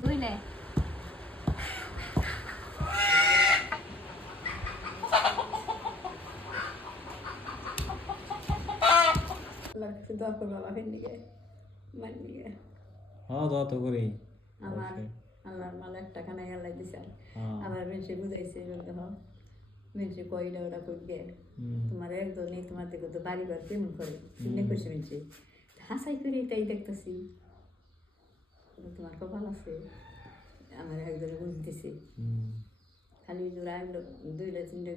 বুঝলে দোয়া করবো বাপের দিকে মার দিকে হ্যাঁ দোয়া তো করি আমার আল্লাহর মাল একটা খানা আল্লাহ দিছে আবার বেশি বুঝাইছে বলতে হ বেশি কইলে ওরা করবে তোমার একজনই তোমার দেখো তো বাড়ি ঘর কেমন করে চিন্তা করছে বেশি হাসাই করে তাই দেখতেছি তোমার কপাল আছে আমার একজনে বুঝতেছে খালি জোড়া দুইটা তিনটে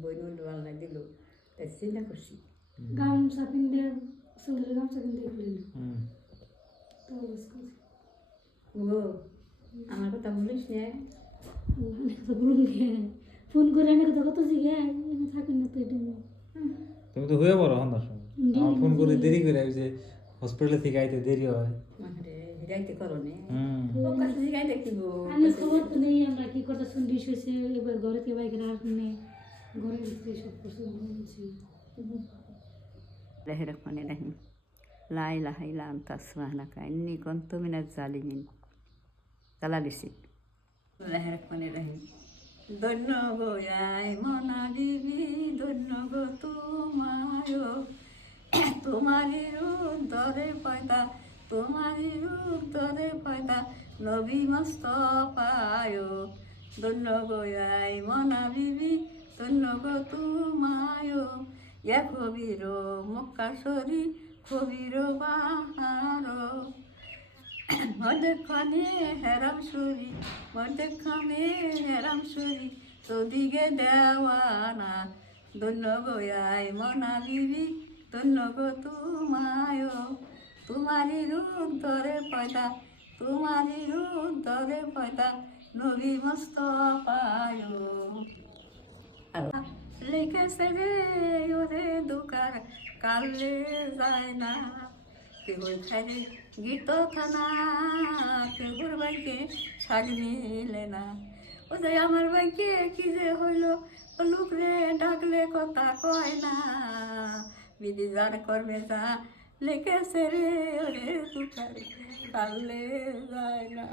বই নইল আল্লাহ দিল তাই চিন্তা করছি গামছা কিনতে সুন্দর গামছা কিনতে গেলেন ও আমার কথা বলিস না ফোন করে আমি কথা কত জিগে থাকেন না তো এটা তুমি তো হয়ে পড়ো সন্ধ্যার সময় আমার ফোন করে দেরি করে যে হসপিটাল থেকে আইতে দেরি হয় যাইতে করো নে ও কাছে জিগাই দেখিব আমি খবর তো নেই আমরা কি করতে শুনবি হয়েছে এবার ঘরে কে বাইকে আর নেই ঘরের ভিতরে সব কিছু বলছি রহমানির রহিম লা ইলাহা ইল্লা আনতা সুবহানাকা ইন্নী কুনতু মিনাজ জালিমিন তালা দিছি রহমানির রহিম ধন্য গো আই মনা বিবি ধন্য গো তোমায় তোমারি রূপ ধরে পয়দা তোমারি রূপ ধরে পয়দা নবী মুস্তাফায় ধন্য গো আই মনা বিবি ধন্য গো তোমায় ইয়া কবির মক্কা শরী কবির বাহার মধ্যখানে হেরাম সুরি মধ্যখানে হেরাম সুরি তোদিকে দেওয়ানা ধন্য গোয়াই মনা বিবি ধন্য গো তোমায় তোমারি রূপ ধরে পয়দা তোমারি রূপ ধরে পয়দা নবী মুস্তাফায় লিখেছে রে ওরে দুকার কালে যায় না কেবল খাইলে গীত থানা কেবল বাইকে শাক মিলে না ও যে আমার বাইকে কি যে হইলো লোক রে ডাকলে কথা কয় না বিধি যার করবে যা লিখেছে রে ওরে দুকার কালে যায় না।